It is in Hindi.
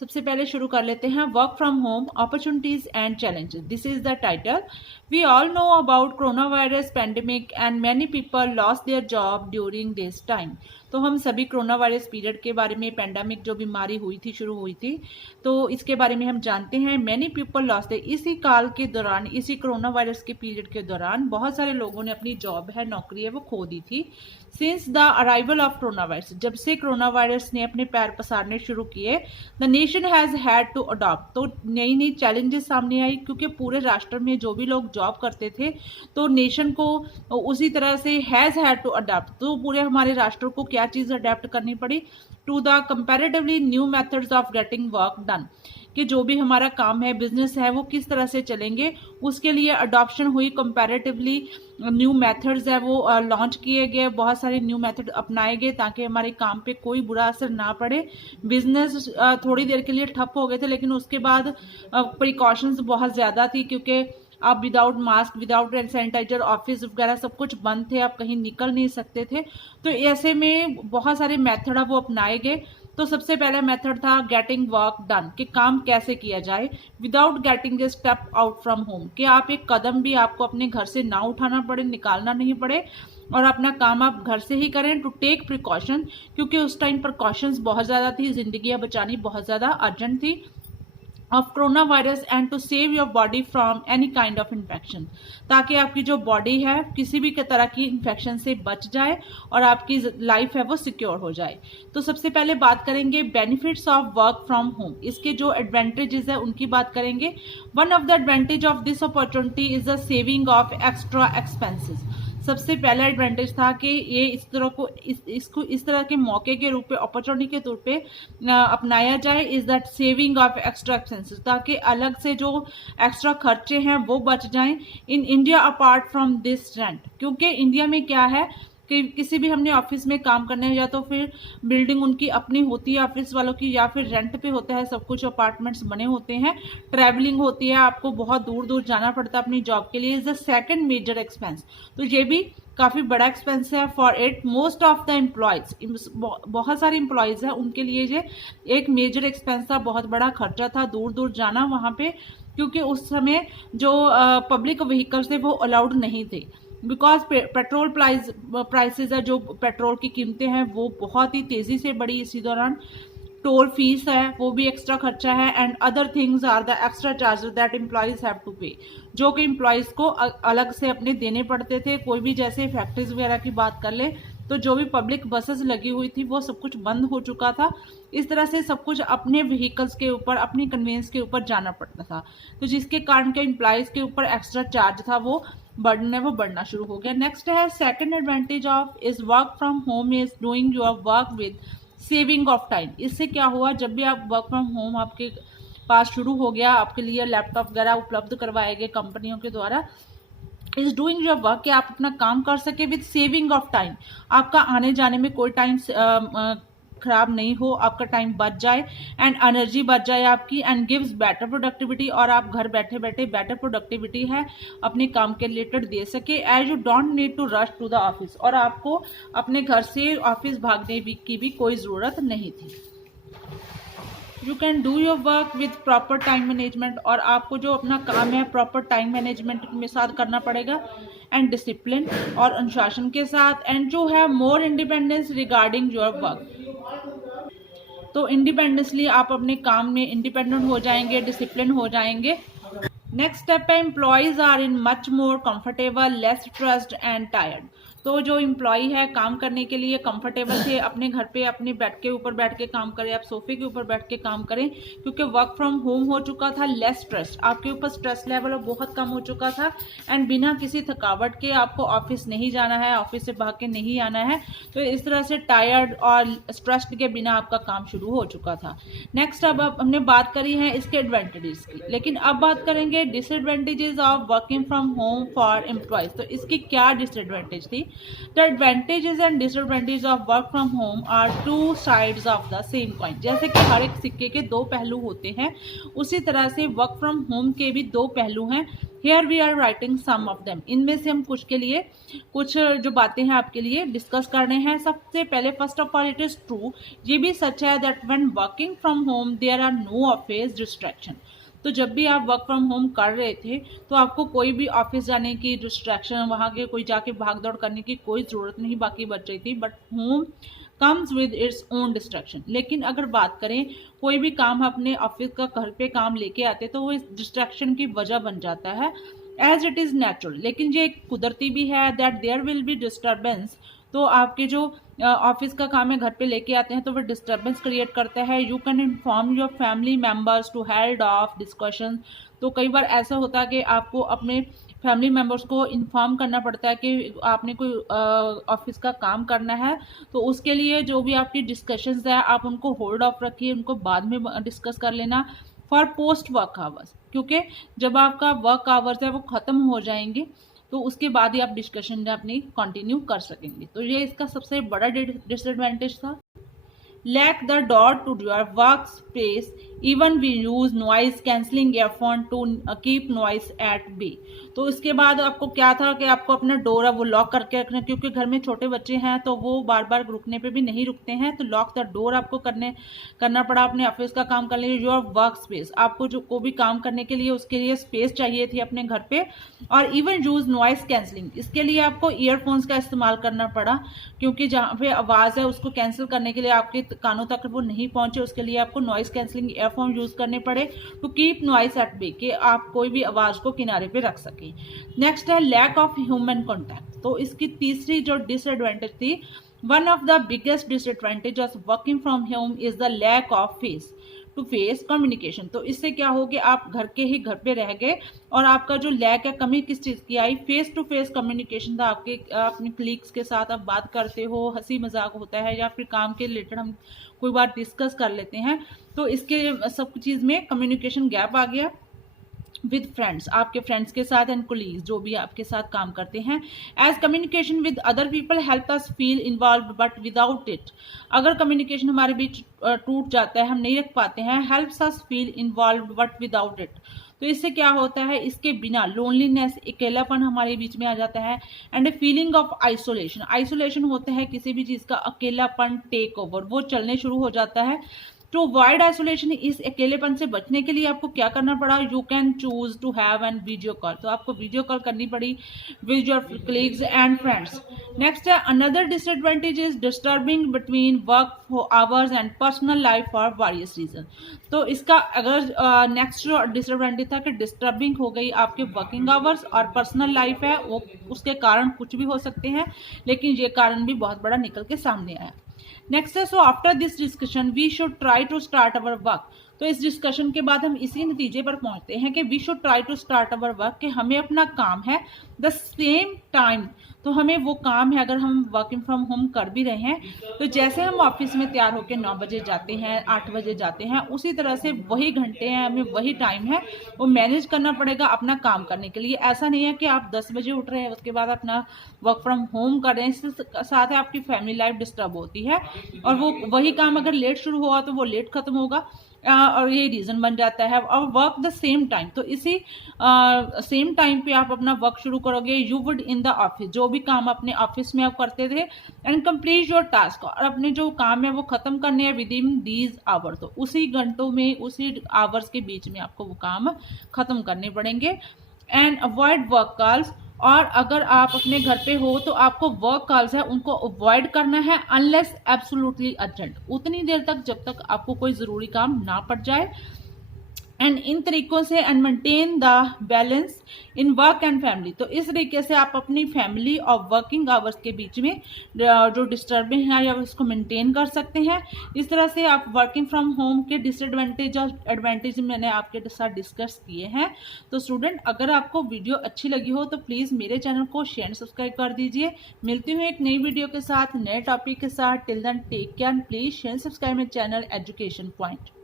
सबसे पहले शुरू कर लेते हैं work from home opportunities and challenges. This is the title. We all know about corona virus pandemic and many people lost their job during this time. तो हम सभी कोरोना वायरस पीरियड के बारे में, पेंडेमिक जो बीमारी हुई थी, शुरू हुई थी, तो इसके बारे में हम जानते हैं। मैनी पीपल लॉस्ट, इसी काल के दौरान, इसी कोरोना वायरस के पीरियड के दौरान बहुत सारे लोगों ने अपनी जॉब है, नौकरी है, वो खो दी थी। Since the arrival of corona virus, जब से कोरोना वायरस ने अपने पैर पसारने शुरू किए, the nation has had to adopt. तो नई नई चैलेंजेस सामने आई, क्योंकि पूरे राष्ट्र में जो भी लोग जॉब करते थे, तो नेशन को उसी तरह से हैज हैड टू अडॉप्ट, तो पूरे हमारे राष्ट्र को क्या चीज अडेप्ट करनी पड़ी, to the comparatively new methods of getting work done, कि जो भी हमारा काम है, बिजनेस है, वो किस तरह से चलेंगे, उसके लिए अडॉप्शन हुई। कंपैरेटिवली न्यू मेथड्स है वो लॉन्च किए गए, बहुत सारे न्यू मेथड अपनाए गए ताकि हमारे काम पे कोई बुरा असर ना पड़े। बिजनेस थोड़ी देर के लिए ठप हो गए थे, लेकिन उसके बाद प्रिकॉशंस बहुत ज़्यादा थी, क्योंकि आप without mask, without sanitiser, office वगैरह सब कुछ बंद थे, आप कहीं निकल नहीं सकते थे। तो ऐसे में बहुत सारे मेथड वो अपनाए गए। तो सबसे पहला मेथड था गेटिंग वर्क डन, कि काम कैसे किया जाए without getting a step out from home, कि आप एक कदम भी आपको अपने घर से ना उठाना पड़े, निकालना नहीं पड़े, और अपना काम आप घर से ही करें। टू टेक प्रिकॉशन, क्योंकि उस टाइम प्रिकॉशंस बहुत ज़्यादा थी, जिंदगियां बचानी बहुत ज़्यादा अर्जेंट थी of corona virus, and to save your body from any kind of infection, ताकि आपकी जो बॉडी है किसी भी तरह की इन्फेक्शन से बच जाए और आपकी लाइफ है वो सिक्योर हो जाए। तो सबसे पहले बात करेंगे benefits of work from home, इसके जो एडवांटेजेस है उनकी बात करेंगे। One of the advantage of this opportunity is the saving of extra expenses. सबसे पहला एडवांटेज था कि ये इस तरह को इसको इस तरह के मौके के रूप में, अपॉर्चुनिटी के तौर पे अपनाया जाए, is that saving of extra expenses, ताकि अलग से जो एक्स्ट्रा खर्चे हैं वो बच जाएं in India apart from this rent. क्योंकि इंडिया में क्या है कि किसी भी हमने ऑफिस में काम करना है, या तो फिर बिल्डिंग उनकी अपनी होती है ऑफिस वालों की, या फिर रेंट पे होता है, सब कुछ अपार्टमेंट्स बने होते हैं, ट्रैवलिंग होती है, आपको बहुत दूर दूर जाना पड़ता है अपनी जॉब के लिए, is the second major expense. तो ये भी काफी बड़ा एक्सपेंस है for it. Most of the employees, बहुत सारे एम्प्लॉयज हैं, उनके लिए ये एक मेजर एक्सपेंस था, बहुत बड़ा खर्चा था दूर दूर जाना वहां पे, क्योंकि उस समय जो पब्लिक व्हीकल्स थे वो अलाउड नहीं थे, बिकॉज पेट्रोल प्राइसेस है, जो पेट्रोल की कीमतें हैं वो बहुत ही तेजी से बढ़ी इसी दौरान। टोल फीस है वो भी एक्स्ट्रा खर्चा है, and other things are the extra charges that employees have to pay, जो कि एम्प्लॉयज को अलग से अपने देने पड़ते थे। कोई भी जैसे फैक्ट्रीज वगैरह की बात कर ले, तो जो भी पब्लिक बसेस लगी हुई थी वो सब कुछ बंद हो चुका था। इस तरह से सब कुछ अपने व्हीकल्स के ऊपर, अपनी कन्वेंस के ऊपर जाना पड़ता था, तो जिसके कारण के एम्प्लॉयज के ऊपर एक्स्ट्रा चार्ज था वो बढ़ना शुरू हो गया। नेक्स्ट है second advantage of is work from home is doing your work with saving of time. इससे क्या हुआ, जब भी आप वर्क फ्रॉम होम आपके पास शुरू हो गया, आपके लिए लैपटॉप वगैरह उपलब्ध करवाए गए कंपनियों के द्वारा, इज डूइंग योर वर्क, कि आप अपना काम कर सके विद सेविंग ऑफ टाइम, आपका आने जाने में कोई टाइम खराब नहीं हो, आपका टाइम बच जाए एंड एनर्जी बच जाए आपकी, एंड गिव्स बेटर प्रोडक्टिविटी, और आप घर बैठे बैठे बेटर प्रोडक्टिविटी है अपने काम के रिलेटेड दे सके, as you don't need to rush to the office, और आपको अपने घर से ऑफिस भागने की भी कोई ज़रूरत नहीं थी। You can do your work with proper time management, और आपको जो अपना काम है प्रॉपर टाइम मैनेजमेंट के साथ करना पड़ेगा, एंड डिसिप्लिन और अनुशासन के साथ, एंड जो है मोर इंडिपेंडेंस रिगार्डिंग योर वर्क। तो इंडिपेंडेंसली आप अपने काम में इंडिपेंडेंट हो जाएंगे, डिसिप्लिन हो जाएंगे। नेक्स्ट स्टेप है employees are in much more comfortable, less stressed and tired. तो जो एम्प्लॉय है काम करने के लिए कंफर्टेबल थे, अपने घर पे अपने बेड के ऊपर बैठ के काम करें, आप सोफे के ऊपर बैठ के काम करें, क्योंकि वर्क फ्रॉम होम हो चुका था। लेस स्ट्रेस, आपके ऊपर स्ट्रेस लेवल बहुत कम हो चुका था, एंड बिना किसी थकावट के आपको ऑफिस नहीं जाना है, ऑफिस से भाग के नहीं आना है। तो इस तरह से टायर्ड और स्ट्रेस्ड के बिना आपका काम शुरू हो चुका था। नेक्स्ट अब हमने बात करी है इसके एडवांटेजेस की, लेकिन अब बात करेंगे disadvantages of working from home for employees. तो इसकी क्या डिसएडवांटेज थी, the advantages and disadvantage of work from home are two sides of the same coin. जैसे कि हर एक सिक्के के दो पहलू होते हैं, उसी तरह से वर्क फ्रॉम होम के भी दो पहलू हैं। Here we are writing some of them. इनमें से हम कुछ के लिए कुछ जो बातें हैं आपके लिए डिस्कस कर रहे हैं। सबसे पहले first of all it is true, ये भी सच है that when working from home there are no office distraction. तो जब भी आप वर्क फ्रॉम होम कर रहे थे तो आपको कोई भी ऑफिस जाने की डिस्ट्रैक्शन, वहाँ के कोई जाके भाग दौड़ करने की कोई ज़रूरत नहीं बाकी बच रही थी। But home comes with its own distraction. लेकिन अगर बात करें कोई भी काम अपने ऑफिस का घर पे काम लेके आते तो वो इस डिस्ट्रैक्शन की वजह बन जाता है एज इट इज़ नेचुरल। लेकिन ये कुदरती भी है that there will be disturbance. तो आपके जो ऑफिस का काम है घर पे लेके आते हैं तो वो डिस्टर्बेंस क्रिएट करता है। You can inform your family members to held off discussion. तो कई बार ऐसा होता है कि आपको अपने फैमिली मेम्बर्स को इन्फॉर्म करना पड़ता है कि आपने कोई ऑफिस का काम करना है, तो उसके लिए जो भी आपकी डिस्कशंस है आप उनको होल्ड ऑफ रखिए, उनको बाद में डिस्कस कर लेना फॉर पोस्ट वर्क आवर्स। क्योंकि जब आपका वर्क आवर्स है वो ख़त्म हो जाएंगे तो उसके बाद ही आप डिस्कशन अपनी कंटिन्यू कर सकेंगे। तो ये इसका सबसे बड़ा डिसएडवांटेज था। Lock the door to your workspace. Even we use noise cancelling earphone to keep noise at bay. तो इसके बाद आपको क्या था कि आपको अपना डोर है वो लॉक करके रखना, क्योंकि घर में छोटे बच्चे हैं तो वो बार बार रुकने पे भी नहीं रुकते हैं। तो लॉक द डोर आपको करना पड़ा अपने ऑफिस का काम करने के लिए। योर वर्क स्पेस, आपको जो को भी काम करने के लिए उसके लिए स्पेस चाहिए थी अपने घर पे। और इवन यूज नॉइस कैंसलिंग, इसके लिए आपको ईयरफोन्स का इस्तेमाल करना पड़ा, क्योंकि जहाँ पे आवाज़ है उसको कैंसिल करने के लिए आपके कानों तक वो नहीं पहुंचे, उसके लिए आपको नॉइस कैंसलिंग ईयरफोन यूज करने पड़े to keep noise at bay, कि आप कोई भी आवाज को किनारे पे रख सकें। नेक्स्ट है लैक ऑफ ह्यूमन कॉन्टैक्ट। तो इसकी तीसरी जो डिसएडवांटेज थी, one of the biggest disadvantage of working from home is the lack of face to face communication. तो इससे क्या हो कि आप घर के ही घर पे रह गए और आपका जो लैक है, कमी किस चीज़ की आई, फेस टू फेस कम्युनिकेशन था। आपके अपने कलीग्स के साथ आप बात करते हो, हंसी मजाक होता है या फिर काम के रिलेटेड हम कोई बात डिस्कस कर लेते हैं, तो इसके सब चीज़ में कम्युनिकेशन गैप आ गया। विद फ्रेंड्स, आपके फ्रेंड्स के साथ एंड कोलीग्स जो भी आपके साथ काम करते हैं। As communication with other people help us feel involve but without it. अगर कम्युनिकेशन हमारे बीच टूट जाता है, हम नहीं रख पाते हैं, helps us feel involve but without it. तो इससे क्या होता है, इसके बिना लोनलीनेस, अकेलापन हमारे बीच में आ जाता है। And a feeling of isolation, isolation होता है किसी भी चीज़ का, अकेलापन टेक ओवर वो चलने शुरू हो जाता है। टू अवॉइड आइसोलेशन, इस अकेलेपन से बचने के लिए आपको क्या करना पड़ा, you can choose to have an video call. तो आपको वीडियो कॉल करनी पड़ी with your colleagues and friends. Next है another disadvantage is disturbing between work hours and personal life for various reason. तो इसका अगर नेक्स्ट जो डिसएडवांटेज था कि डिस्टर्बिंग हो गई आपके वर्किंग आवर्स, और पर्सनल लाइफ है वो उसके कारण कुछ भी हो सकते हैं, लेकिन ये कारण भी बहुत बड़ा निकल के सामने आया। नेक्स्ट है so after this discussion we should try to start our work. तो इस डिस्कशन के बाद हम इसी नतीजे पर पहुंचते हैं कि we should try to start our work, कि हमें अपना काम है द सेम टाइम। तो हमें वो काम है, अगर हम वर्किंग फ्रॉम होम कर भी रहे हैं तो जैसे हम ऑफिस में तैयार होकर 9 बजे जाते हैं, 8 बजे जाते हैं, उसी तरह से वही घंटे हैं, हमें वही टाइम है वो मैनेज करना पड़ेगा अपना काम करने के लिए। ऐसा नहीं है कि आप 10 बजे उठ रहे हैं उसके बाद अपना वर्क फ्रॉम होम कर रहे हैं, इसके साथ है आपकी फैमिली लाइफ डिस्टर्ब होती है, और वो वही काम अगर लेट शुरू हुआ तो वो लेट खत्म होगा, और ये रीज़न बन जाता है। और वर्क द सेम टाइम, तो इसी सेम टाइम पे आप अपना वर्क शुरू करोगे। You would in the office, जो भी काम अपने ऑफिस में आप करते थे, एंड कंप्लीट योर टास्क, और अपने जो काम है वो खत्म करने हैं विद इन दीज आवर। तो उसी घंटों में, उसी आवर्स के बीच में आपको वो काम खत्म करने पड़ेंगे। एंड अवॉइड वर्क कॉल्स, और अगर आप अपने घर पे हो तो आपको वर्क कॉल्स है उनको अवॉइड करना है अनलेस एब्सोल्युटली अर्जेंट, उतनी देर तक जब तक आपको कोई ज़रूरी काम ना पड़ जाए। एंड इन तरीकों से and maintain the balance in work and family. तो इस तरीके से आप अपनी फैमिली और वर्किंग आवर्स के बीच में जो डिस्टर्बिंग है या उसको मेंटेन कर सकते हैं। इस तरह से आप वर्किंग फ्रॉम होम के डिसएडवांटेज और एडवांटेज मैंने आपके साथ डिस्कस किए हैं। तो स्टूडेंट, अगर आपको वीडियो अच्छी लगी हो तो प्लीज़ मेरे चैनल को शेयर सब्सक्राइब कर दीजिए। मिलती हूँ एक नई वीडियो के साथ, नए टॉपिक के साथ। Till then take care, please share subscribe my channel education point.